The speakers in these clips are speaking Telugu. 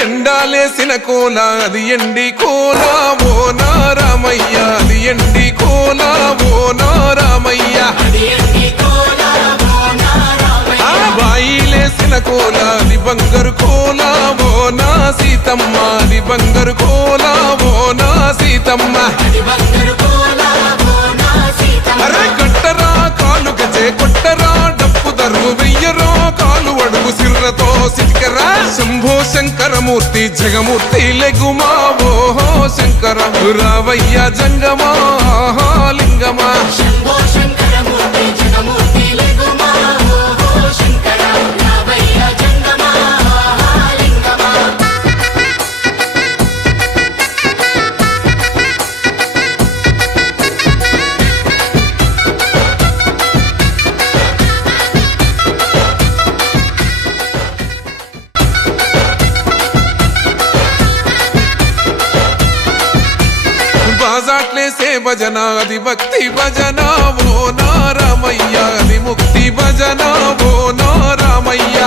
ఎండాలేసిన కోల అది ఎండి కోల ఓ నారామయ్య అది ఎండి కోల ఓ నారామయ్య బాయిలేసిన కోల అది బంగారు కోల ఓ నా సీతమ్మ అది బంగారు కోల ఓ నా సీతమ్మ. అరే కట్టరా కాలు గజే కొట్టరా జగమూర్తి జగమూర్తి లెగుమా? ఓహో శంకర రావయ్య జంగమా? లింగమా? చేసే భజన అది భక్తి భజన ఓ నారామయ్య అది ముక్తి భజన ఓ నారామయ్య.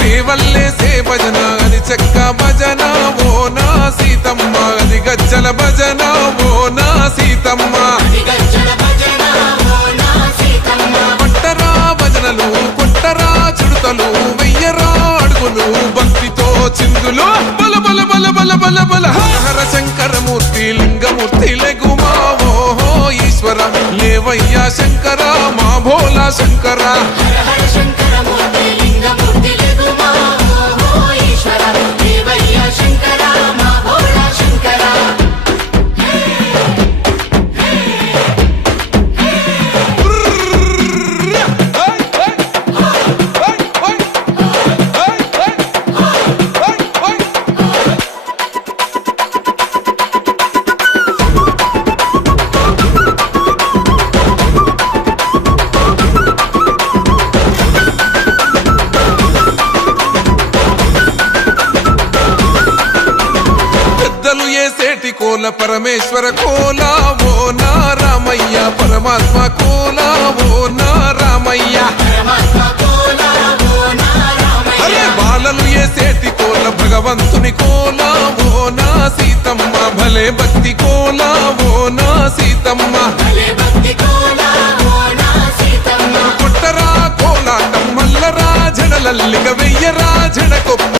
సేవల్లే భజన భజన అది చెక్క భజన ఓ నా సీతమ్మ అది గజ్జల భజన ఓ నా సీతమ్మ. గజ్జల భజన ఓ నా సీతమ్మ కొట్టరా భజనలు కొట్టరా చుడతలు బల బల బల హర హర శంకరమూర్తి లింగమూర్తి లెగుమా ఓహో ఈశ్వర లేవయ్యా శంకర మా భోలా శంకర. హర హర పెద్దలు ఏసేటి కోల పరమేశ్వర కోల ఓ నారామయ్య పరమాత్మ కోల ఓ నారామయ్య పరమాత్మ కోలా ఓ నారామయ్య అరే బాలలు ఏసేటి కోల భగవంతుని కోల ఓ నా సీతమ్మ భలే భక్తి కోల ఓ నా సీతమ్మ. కోలా ఓ నా సీతమ్మ కొట్టరా కోలాటం మల్లరా జడలల్లిగ వెయ్యరా జడకొప్ప.